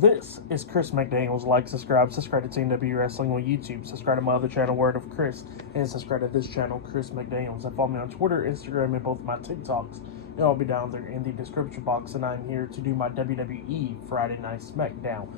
This is Chris McDaniels. Like, subscribe to Team W Wrestling on YouTube. Subscribe to my other channel, Word of Chris, and subscribe to this channel, Chris McDaniels. And follow me on Twitter, Instagram, and both my TikToks. And I'll be down there in the description box. And I'm here to do my WWE Friday Night SmackDown,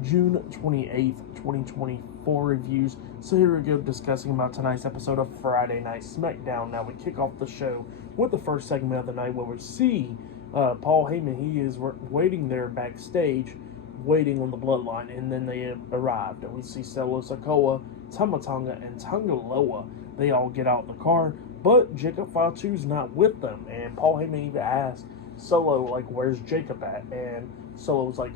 June 28th, 2024 reviews. So here we go, discussing about tonight's episode of Friday Night SmackDown. Now we kick off the show with the first segment of the night, where we see Paul Heyman. He is waiting there backstage, waiting on the Bloodline, and then they arrived. And we see Solo Sikoa, Tama Tonga, and Tonga Loa. They all get out of the car, but Jacob Fatu's not with them. And Paul Heyman even asked Solo, like, where's Jacob at? And Solo was like,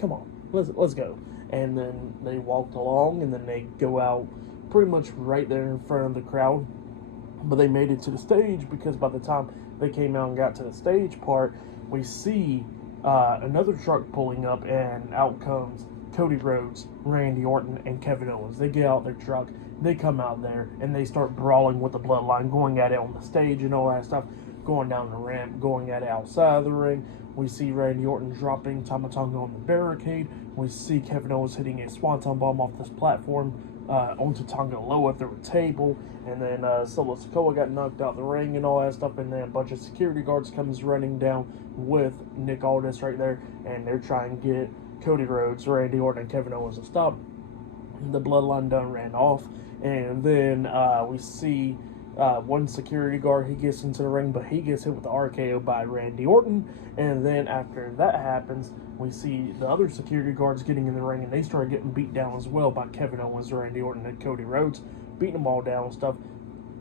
come on, let's go. And then they walked along, and then they go out pretty much right there in front of the crowd. But they made it to the stage, because by the time they came out and got to the stage part, we see another truck pulling up, and out comes Cody Rhodes, Randy Orton, and Kevin Owens. They get out their truck, they come out there, and they start brawling with the Bloodline, going at it on the stage and all that stuff, going down the ramp, going at it outside of the ring. We see Randy Orton dropping Tama Tonga on the barricade. We see Kevin Owens hitting a swanton bomb off this platform onto Tonga Loa through a table. And then Solo Sikoa got knocked out the ring and all that stuff. And then a bunch of security guards comes running down with Nick Aldis right there. And they're trying to get Cody Rhodes, Randy Orton, and Kevin Owens to stop. The Bloodline done ran off. And then we see one security guard. He gets into the ring, but he gets hit with the RKO by Randy Orton. And then after that happens, we see the other security guards getting in the ring, and they start getting beat down as well by Kevin Owens, Randy Orton, and Cody Rhodes, beating them all down and stuff.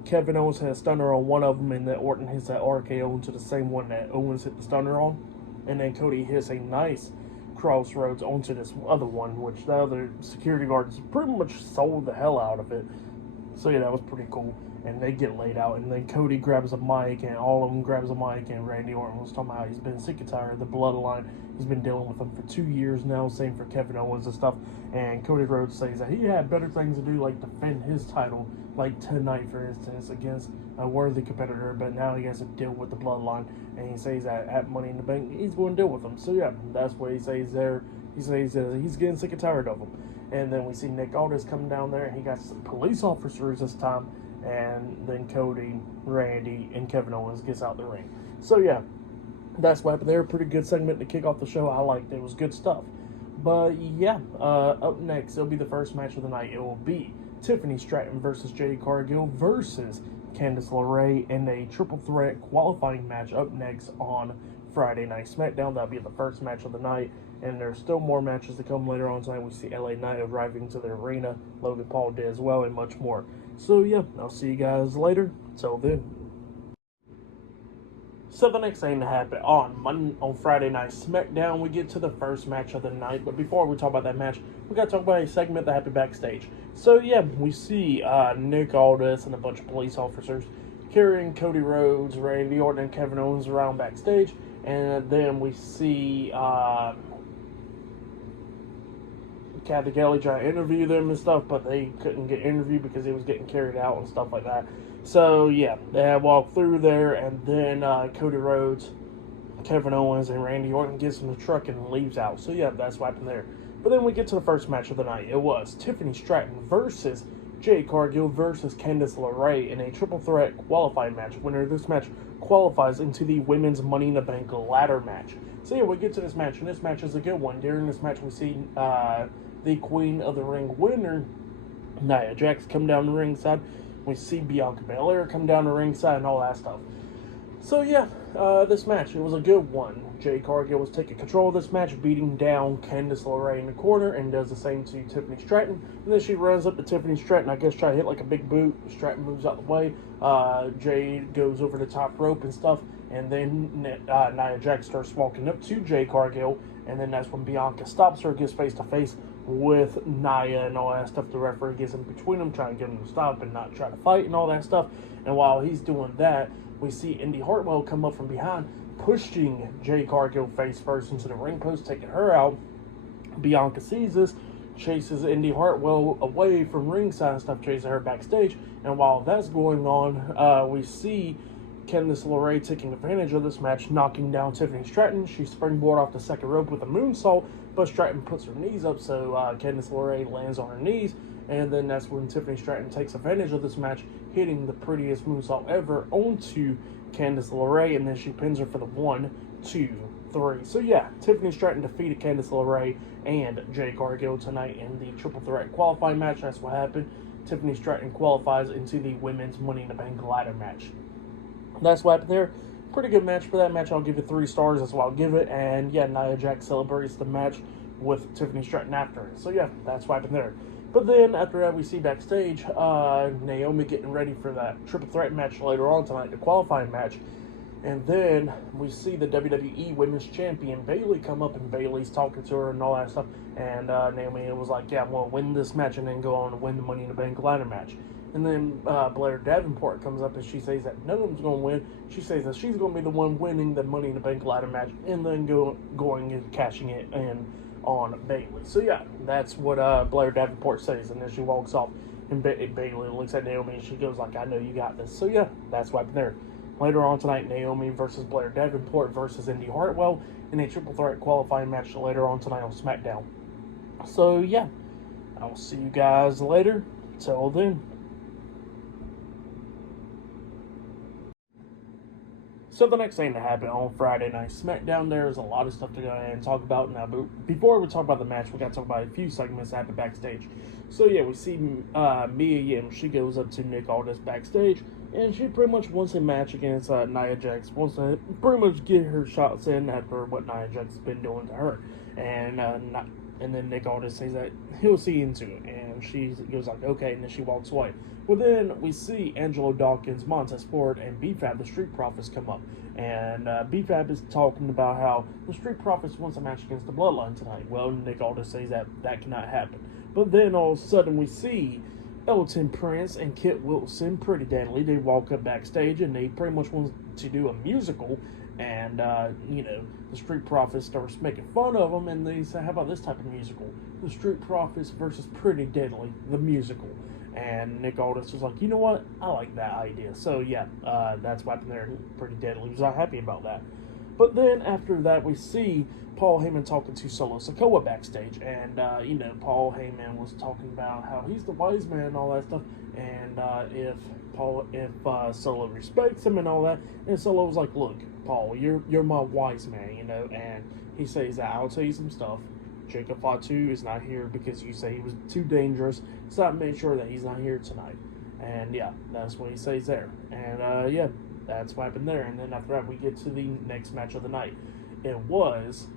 Kevin Owens has a stunner on one of them, and then Orton hits that RKO into the same one that Owens hit the stunner on. And then Cody hits a nice crossroads onto this other one, which the other security guards pretty much sold the hell out of it. So yeah, that was pretty cool. And they get laid out, and then Cody grabs a mic, and all of them grabs a mic, and Randy Orton was talking about how he's been sick and tired of the Bloodline. He's been dealing with them for 2 years now, same for Kevin Owens and stuff. And Cody Rhodes says that he had better things to do, like defend his title, like tonight, for instance, against a worthy competitor, but now he has to deal with the Bloodline. And he says that at Money in the Bank, he's going to deal with them. So yeah, that's what he says there. He says he's getting sick and tired of them. And then we see Nick Aldis come down there, and he got some police officers this time. And then Cody, Randy, and Kevin Owens gets out the ring. So yeah, that's what happened there. Pretty good segment to kick off the show. I liked it. It was good stuff. But yeah, up next, it'll be the first match of the night. It will be Tiffany Stratton versus Jade Cargill versus Candice LeRae in a triple threat qualifying match up next on Friday Night SmackDown. That'll be the first match of the night. And there's still more matches to come later on tonight. We see LA Knight arriving to the arena. Logan Paul did as well, and much more. So yeah, I'll see you guys later. Till then. So the next thing to happen on Friday Night SmackDown, we get to the first match of the night. But before we talk about that match, we got to talk about a segment that happened backstage. So yeah, we see Nick Aldis and a bunch of police officers carrying Cody Rhodes, Randy Orton, and Kevin Owens around backstage. And then we see Kathy Kelly trying to interview them and stuff, but they couldn't get interviewed because he was getting carried out and stuff like that. So yeah, they had walked through there, and then Cody Rhodes, Kevin Owens, and Randy Orton gets in the truck and leaves out. So yeah, that's what happened there. But then we get to the first match of the night. It was Tiffany Stratton versus Jade Cargill versus Candice LeRae in a triple threat qualifying match. Winner of this match qualifies into the Women's Money in the Bank ladder match. So yeah, we get to this match, and this match is a good one. During this match, we see the Queen of the Ring winner, Nia Jax, come down the ringside. We see Bianca Belair come down the ringside and all that stuff. So yeah, this match, it was a good one. Jade Cargill was taking control of this match, beating down Candice LeRae in the corner, and does the same to Tiffany Stratton. And then she runs up to Tiffany Stratton, I guess try to hit like a big boot. Stratton moves out the way. Jade goes over the top rope and stuff. And then Nia Jax starts walking up to Jade Cargill. And then that's when Bianca stops her, gets face to face with Nia and all that stuff. The referee gets in between them, trying to get them to stop and not try to fight and all that stuff. And while he's doing that, we see Indy Hartwell come up from behind, pushing Jade Cargill face first into the ring post, taking her out. Bianca sees this, chases Indy Hartwell away from ringside and stuff, chasing her backstage. And while that's going on, we see Candice LeRae taking advantage of this match, knocking down Tiffany Stratton. She springboard off the second rope with a moonsault, but Stratton puts her knees up, so Candice LeRae lands on her knees, and then that's when Tiffany Stratton takes advantage of this match, hitting the prettiest moonsault ever onto Candice LeRae, and then she pins her for the 1, 2, 3. So yeah, Tiffany Stratton defeated Candice LeRae and Jade Cargill tonight in the Triple Threat qualifying match. That's what happened. Tiffany Stratton qualifies into the Women's Money in the Bank ladder match. That's what happened there. Pretty good match for that match. I'll give it 3 stars. That's what I'll give it. And yeah, Nia Jax celebrates the match with Tiffany Stratton after it. So yeah, that's what happened there. But then after that, we see backstage Naomi getting ready for that Triple Threat match later on tonight, the qualifying match. And then we see the WWE Women's Champion Bayley come up, and Bayley's talking to her and all that stuff. And Naomi was like, yeah, I'm going to win this match and then go on to win the Money in the Bank ladder match. And then Blair Davenport comes up and she says that no one's going to win. She says that she's going to be the one winning the Money in the Bank ladder match and then going and cashing it in on Bayley. So yeah, that's what Blair Davenport says. And then she walks off, and Bayley looks at Naomi and she goes like, I know you got this. So yeah, that's what happened there. Later on tonight, Naomi versus Blair Davenport versus Indy Hartwell in a Triple Threat qualifying match later on tonight on SmackDown. So yeah, I'll see you guys later. Till then. So the next thing that happened on Friday Night SmackDown, there's a lot of stuff to go ahead and talk about now. But before we talk about the match, we got to talk about a few segments that happened backstage. So yeah, we see Mia Yim. She goes up to Nick Aldis backstage, and she pretty much wants a match against Nia Jax. Wants to pretty much get her shots in after what Nia Jax has been doing to her. And then Nick Aldis says that he'll see into it, and she goes like, okay, and then she walks away. Well, then we see Angelo Dawkins, Montez Ford, and B-Fab, the Street Profits, come up. And B-Fab is talking about how the Street Profits wants a match against the Bloodline tonight. Well, Nick Aldis says that cannot happen. But then all of a sudden we see Elton Prince and Kit Wilson, Pretty Deadly. They walk up backstage and they pretty much want to do a musical. And, the Street Profits starts making fun of them, and they say, how about this type of musical? The Street Profits versus Pretty Deadly, the musical. And Nick Aldis was like, you know what? I like that idea. So, yeah, that's what happened there. Pretty Deadly was not happy about that. But then after that, we see Paul Heyman talking to Solo Sikoa backstage. And, Paul Heyman was talking about how he's the wise man and all that stuff. And if Solo respects him and all that. And Solo was like, look, Paul, you're my wise man, and he says that I'll tell you some stuff. Jacob Fatu is not here because you say he was too dangerous, so I made sure that he's not here tonight. And yeah, that's what he says there. And yeah, that's what happened there. And then after that, we get to the next match of the night. It was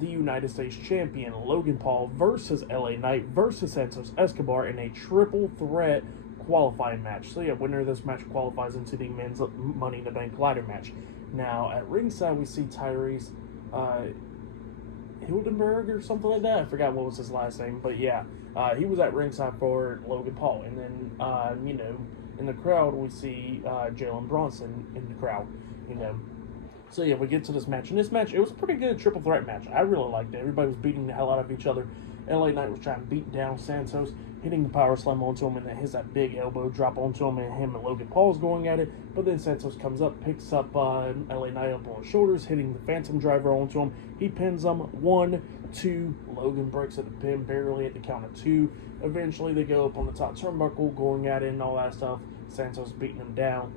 the United States Champion Logan Paul versus LA Knight versus Santos Escobar in a Triple Threat qualifying match. So yeah, winner of this match qualifies into the men's Money in the Bank ladder match. Now at ringside we see Tyrese Hildenberg or something like that. I forgot what was his last name, but yeah, he was at ringside for Logan Paul. And then in the crowd we see Jalen Bronson in the crowd. So yeah, we get to this match. And this match, it was a pretty good Triple Threat match. I really liked it. Everybody was beating the hell out of each other. LA Knight was trying to beat down Santos, hitting the power slam onto him, and then hits that big elbow drop onto him, and him and Logan Paul's going at it. But then Santos comes up, picks up LA Knight up on his shoulders, hitting the Phantom Driver onto him. He pins him 1, 2. Logan breaks at the pin barely at the count of 2. Eventually they go up on the top turnbuckle, going at it and all that stuff. Santos beating down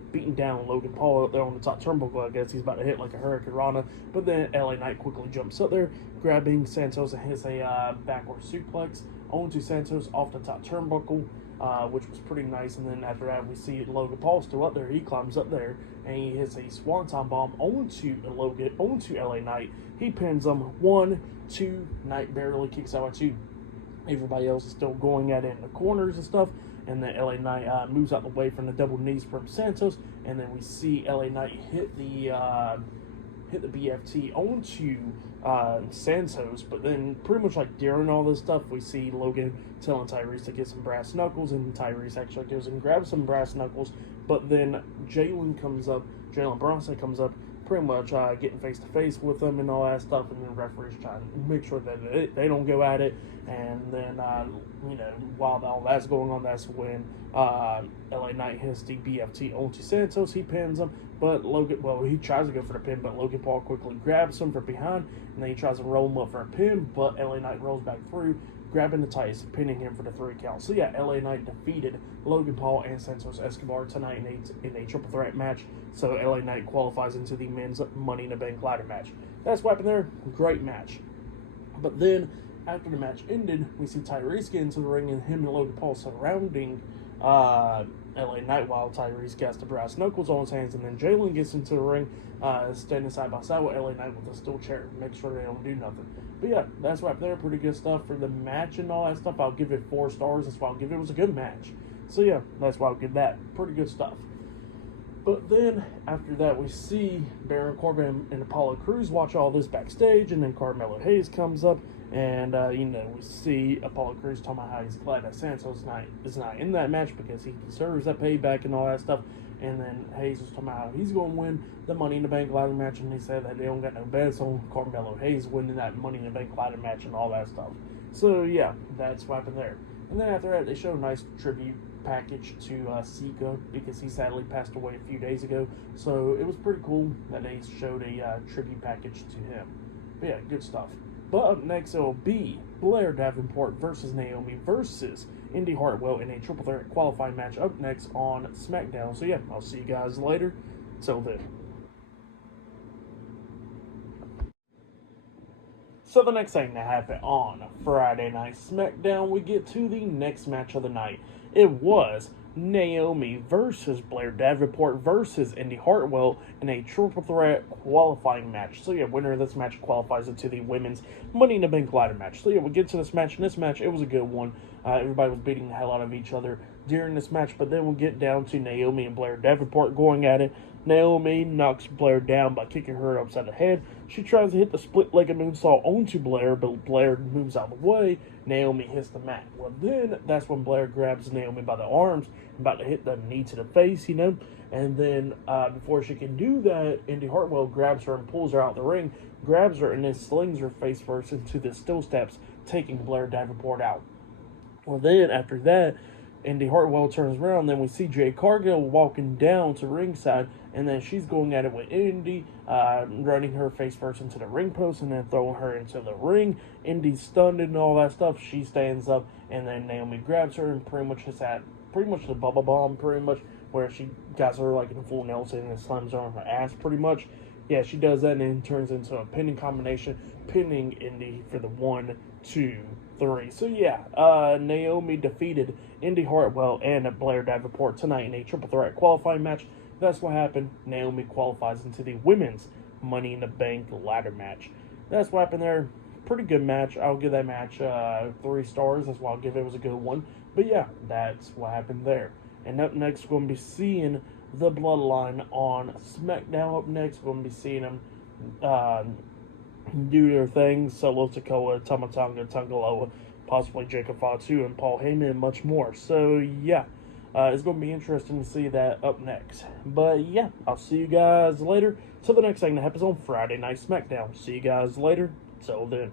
Logan Paul up there on the top turnbuckle. I guess he's about to hit like a Hurricane Rana. But then LA Knight quickly jumps up there, grabbing Santos and hits a backward suplex onto Santos off the top turnbuckle, which was pretty nice. And then after that, we see Logan Paul still up there. He climbs up there and he hits a swanton bomb onto LA Knight. He pins him 1, 2. Knight barely kicks out at 2. Everybody else is still going at it in the corners and stuff. And then LA Knight moves out the way from the double knees from Santos. And then we see LA Knight hit the BFT onto Santos. But then pretty much like during all this stuff, we see Logan telling Tyrese to get some brass knuckles. And Tyrese actually goes and grabs some brass knuckles. But then Jalen Bronson comes up, pretty much getting face to face with them and all that stuff, and then referees trying to make sure that they don't go at it. And then while all that's going on, that's when LA Knight hits the BFT onto Santos. He pins him, But Logan, well, he tries to go for the pin, but Logan Paul quickly grabs him from behind, and then he tries to roll him up for a pin, but LA Knight rolls back through, grabbing the tights, pinning him for the 3 count. So yeah, LA Knight defeated Logan Paul and Santos Escobar tonight in a triple threat match. So LA Knight qualifies into the men's Money in the Bank ladder match. That's what happened there. Great match. But then, after the match ended, we see Tyrese get into the ring, and him and Logan Paul surrounding LA Knight while Tyrese gets the brass knuckles on his hands, and then Jalen gets into the ring, standing side by side with LA Knight with a steel chair, make sure they don't do nothing. But yeah, that's right there. Pretty good stuff for the match and all that stuff. I'll give it 4 stars. That's why I'll give it. It was a good match. So yeah, that's why I'll give that. Pretty good stuff. But then, after that, we see Baron Corbin and Apollo Crews watch all this backstage, and then Carmelo Hayes comes up, and, we see Apollo Crews talking about how he's glad that Santos is not in that match because he deserves that payback and all that stuff. And then Hayes was talking about how he's going to win the Money in the Bank ladder match, and he said that they don't got no bets on Carmelo Hayes winning that Money in the Bank ladder match and all that stuff. So, yeah, that's what happened there. And then after that, they showed a nice tribute package to Sika because he sadly passed away a few days ago. So it was pretty cool that they showed a tribute package to him. But yeah, good stuff. But up next, it'll be Blair Davenport versus Naomi versus Indy Hartwell in a triple threat qualifying match up next on SmackDown. So yeah, I'll see you guys later. Till then. So the next thing to happen on Friday Night SmackDown, we get to the next match of the night. It was Naomi versus Blair Davenport versus Indy Hartwell in a triple threat qualifying match. So yeah, winner of this match qualifies into the women's Money in the Bank ladder match. So yeah, we get to this match. In this match, it was a good one. Everybody was beating the hell out of each other during this match, but then we'll get down to Naomi and Blair Davenport going at it. Naomi knocks Blair down by kicking her upside the head. She tries to hit the split-legged moonsault onto Blair, but Blair moves out of the way. Naomi hits the mat. Well, then that's when Blair grabs Naomi by the arms, about to hit the knee to the face, And then before she can do that, Indy Hartwell grabs her and pulls her out the ring, grabs her, and then slings her face first into the steel steps, taking Blair Davenport out. Well, then after that, Indy Hartwell turns around, then we see Jade Cargill walking down to ringside, and then she's going at it with Indy, running her face first into the ring post, and then throwing her into the ring. Indy's stunned and all that stuff. She stands up, and then Naomi grabs her and pretty much hits that, pretty much the bubble bomb, pretty much, where she got her like in a full Nelson and slams her on her ass, pretty much. Yeah, she does that, and then turns into a pinning combination, pinning Indy for the 1, 2, 3. So yeah, Naomi defeated Indy Hartwell and Blair Davenport tonight in a triple threat qualifying match. That's what happened. Naomi qualifies into the women's Money in the Bank ladder match. That's what happened there. Pretty good match. I'll give that match 3 stars. That's why I'll give it. It was a good one. But yeah, that's what happened there. And up next, we're going to be seeing the Bloodline on SmackDown. Up next, we're going to be seeing them do their thing. Solo Sikoa, Tama Tonga, Tungaloa, possibly Jacob Fatu, and Paul Heyman, and much more. So yeah, it's going to be interesting to see that up next. But yeah, I'll see you guys later. Till the next thing that happens on Friday Night SmackDown. See you guys later. Till then.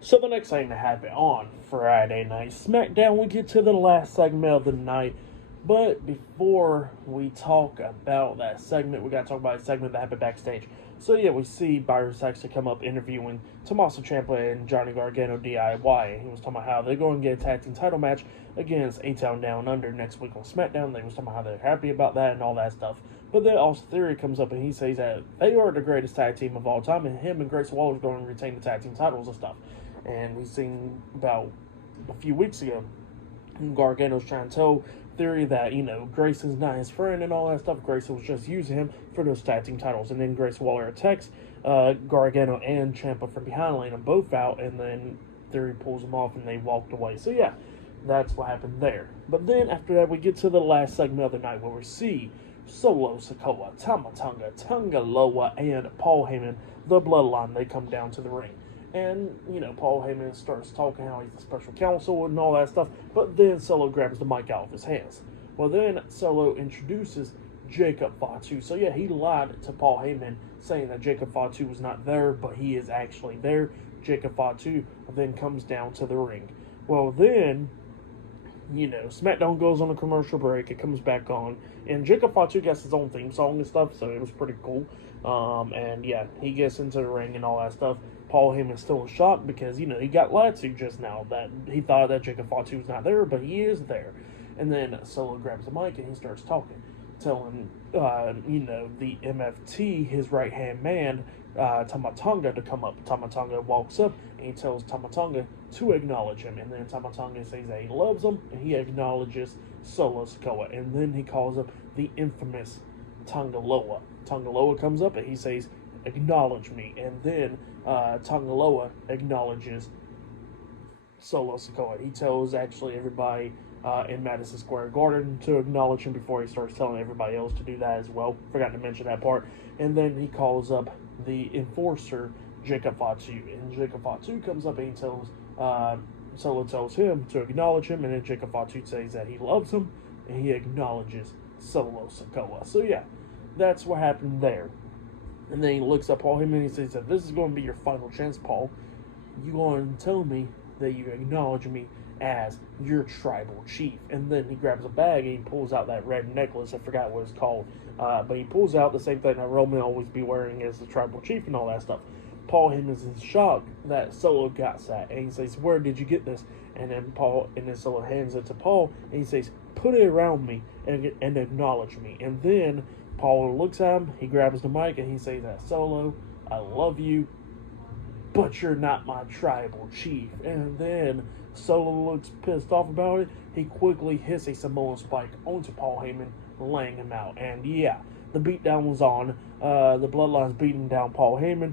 So the next thing to happen on Friday Night SmackDown, we get to the last segment of the night. But before we talk about that segment, we got to talk about a segment that happened backstage. So yeah, we see Byron Saxton come up interviewing Tommaso Ciampa and Johnny Gargano DIY. He was talking about how they're going to get a tag team title match against A-Town Down Under next week on SmackDown. They was talking about how they're happy about that and all that stuff. But then Austin Theory comes up and he says that they are the greatest tag team of all time, and him and Grayson Waller are going to retain the tag team titles and stuff. And we've seen about a few weeks ago, Gargano's trying to tell Theory that, Grayson's not his friend and all that stuff. Grayson was just using him for those tag team titles. And then Grayson Waller attacks Gargano and Ciampa from behind, laying them both out, and then Theory pulls them off and they walked away. So yeah, that's what happened there. But then after that, we get to the last segment of the night where we see Solo Sikoa, Tama Tonga, Tungaloa, and Paul Heyman, the Bloodline. They come down to the ring. And, Paul Heyman starts talking how he's the special counsel and all that stuff. But then Solo grabs the mic out of his hands. Well, then Solo introduces Jacob Fatu. So, yeah, he lied to Paul Heyman, saying that Jacob Fatu was not there, but he is actually there. Jacob Fatu then comes down to the ring. Well, then SmackDown goes on a commercial break. It comes back on, and Jacob Fatu gets his own theme song and stuff, so it was pretty cool. And yeah, he gets into the ring and all that stuff. Paul Heyman's still in shock because he got lied to just now. That he thought that Jacob Fatu was not there, but he is there. And then Solo grabs the mic and he starts talking, telling the MFT, his right hand man, Tama Tonga, to come up. Tama Tonga walks up and he tells Tama Tonga to acknowledge him, and then Tama Tonga says that he loves him and he acknowledges Solo Sikoa, and then he calls up the infamous Tongaloa. Tongaloa comes up and he says, "Acknowledge me," and then Tongaloa acknowledges Solo Sikoa. He tells actually everybody in Madison Square Garden to acknowledge him before he starts telling everybody else to do that as well. Forgot to mention that part. And then he calls up the enforcer, Jacob Fatu. And Jacob Fatu comes up and he tells, Solo tells him to acknowledge him. And then Jacob Fatu says that he loves him and he acknowledges Solo Sikoa. So yeah, that's what happened there. And then he looks up Paul Heyman and he says that this is going to be your final chance, Paul. You going to tell me that you acknowledge me as your tribal chief. And then he grabs a bag and he pulls out that red necklace. I forgot what it's called. But he pulls out the same thing that Roman always be wearing as the tribal chief and all that stuff. Paul Heyman's in shock that Solo got that. And he says, "Where did you get this?" And then Solo hands it to Paul and he says, "Put it around me and acknowledge me." And then Paul looks at him, he grabs the mic and he says that, "Solo, I love you, but you're not my tribal chief." And then Solo looks pissed off about it. He quickly hits a Samoan spike onto Paul Heyman, laying him out. And yeah, the beatdown was on. The Bloodline's beating down Paul Heyman.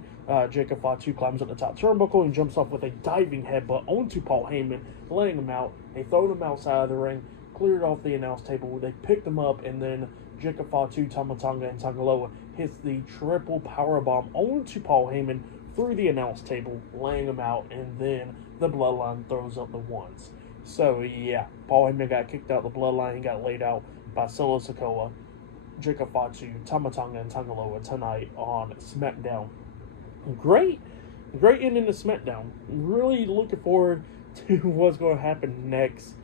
Jacob Fatu climbs up the top turnbuckle and jumps off with a diving headbutt onto Paul Heyman, laying him out. They throw him outside of the ring, cleared off the announce table. They picked him up, and then Jacob Fatu, Tama Tonga, and Tongaloa hits the triple powerbomb onto Paul Heyman through the announce table, laying him out, and then the Bloodline throws up the ones. So yeah, Paul Heyman got kicked out of the Bloodline. He got laid out by Solo Sikoa, Jacob Fatu, Tama Tonga, and Tongaloa tonight on SmackDown. Great ending to SmackDown. Really looking forward to what's going to happen next.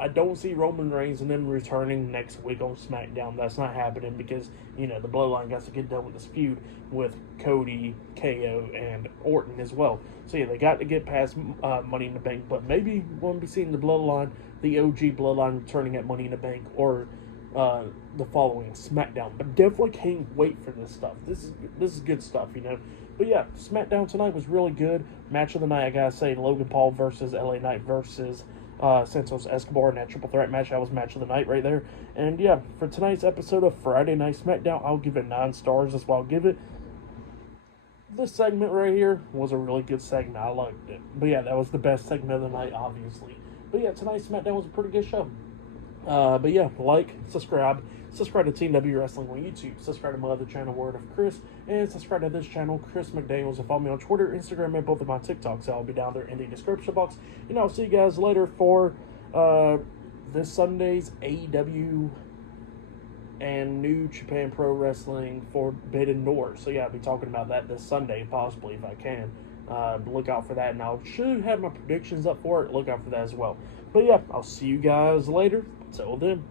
I don't see Roman Reigns and them returning next week on SmackDown. That's not happening because, the Bloodline got to get done with this feud with Cody, KO, and Orton as well. So yeah, they got to get past Money in the Bank, but maybe we'll be seeing the Bloodline, the OG Bloodline returning at Money in the Bank or the following SmackDown. But definitely can't wait for this stuff. This is good stuff, But yeah, SmackDown tonight was really good. Match of the night, I gotta say, Logan Paul versus LA Knight versus Santos Escobar in that triple threat match. That was match of the night right there. And yeah, for tonight's episode of Friday Night SmackDown, I'll give it 9 stars. That's what I'll give it. This segment right here was a really good segment. I liked it. But yeah, that was the best segment of the night, obviously. But yeah, tonight's SmackDown was a pretty good show. But yeah, subscribe to Team W Wrestling on YouTube, subscribe to my other channel, Word of Chris, and subscribe to this channel, Chris McDaniels, and follow me on Twitter, Instagram, and both of my TikToks. I'll be down there in the description box, and I'll see you guys later for this Sunday's AEW and New Japan Pro Wrestling Forbidden Door. So yeah, I'll be talking about that this Sunday, possibly, if I can. Look out for that, and I should have my predictions up for it. Look out for that as well. But yeah, I'll see you guys later. Till then.